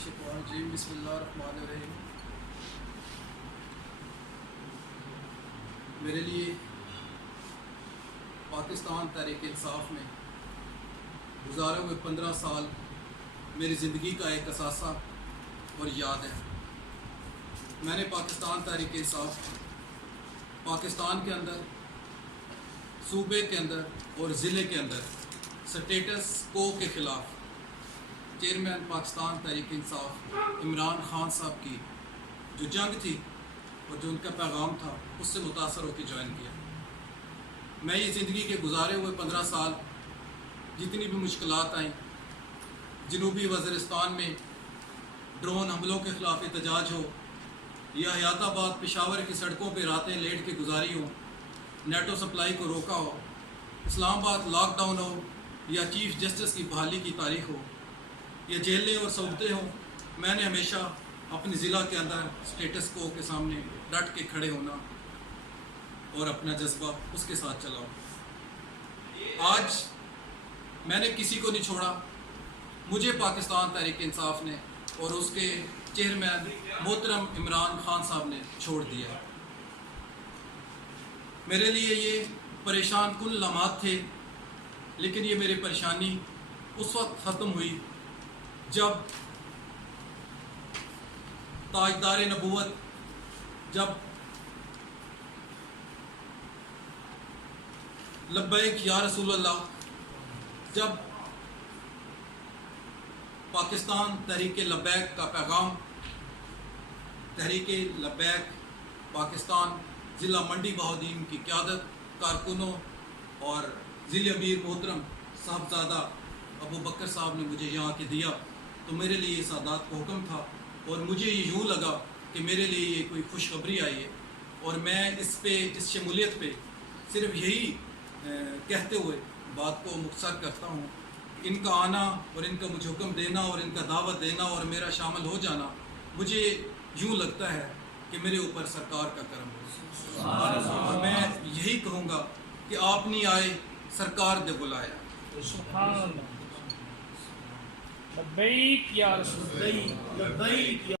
الشیطان الرجیم بسم اللہ الرحمن الرحیم۔ میرے لیے پاکستان تحریک انصاف میں گزارے ہوئے 15 سال میری زندگی کا ایک اثاثہ اور یاد ہے۔ میں نے پاکستان تحریک انصاف پاکستان کے اندر، صوبے کے اندر اور ضلع کے اندر سٹیٹس کو کے خلاف چیئرمین پاکستان تحریک انصاف عمران خان صاحب کی جو جنگ تھی اور جو ان کا پیغام تھا اس سے متاثر ہو کے جوائن کیا۔ میں یہ زندگی کے گزارے ہوئے 15 سال جتنی بھی مشکلات آئیں، جنوبی وزیرستان میں ڈرون حملوں کے خلاف احتجاج ہو یا حیات آباد پشاور کی سڑکوں پہ راتیں لیٹ کے گزاری ہوں، نیٹو سپلائی کو روکا ہو، اسلام آباد لاک ڈاؤن ہو یا چیف جسٹس کی بحالی کی تاریخ ہو یا جیلیں اور سعودتیں ہوں، میں نے ہمیشہ اپنے ضلع کے اندر سٹیٹس کو کے سامنے ڈٹ کے کھڑے ہونا اور اپنا جذبہ اس کے ساتھ چلاؤں۔ آج میں نے کسی کو نہیں چھوڑا، مجھے پاکستان تحریک انصاف نے اور اس کے چیئرمین محترم عمران خان صاحب نے چھوڑ دیا۔ میرے لیے یہ پریشان کن لمحات تھے، لیکن یہ میری پریشانی اس وقت ختم ہوئی جب تاجدار نبوت، جب لبیک یا رسول اللہ، جب پاکستان تحریک لبیک کا پیغام تحریک لبیک پاکستان ضلع منڈی بہاؤالدین کی قیادت، کارکنوں اور ضلع امیر محترم صاحبزادہ ابو بکر صاحب نے مجھے یہاں کے دیا، تو میرے لیے یہ سادات کا حکم تھا اور مجھے یہ یوں لگا کہ میرے لیے یہ کوئی خوشخبری آئی ہے، اور میں اس شمولیت پہ صرف یہی کہتے ہوئے بات کو مختصر کرتا ہوں کہ ان کا آنا اور ان کا مجھے حکم دینا اور ان کا دعوت دینا اور میرا شامل ہو جانا، مجھے یوں لگتا ہے کہ میرے اوپر سرکار کا کرم ہو، اور میں یہی کہوں گا کہ آپ نہیں آئے، سرکار نے بلایا۔ سبحان اللہ، لبیک یا رسول اللہ، لبیک یا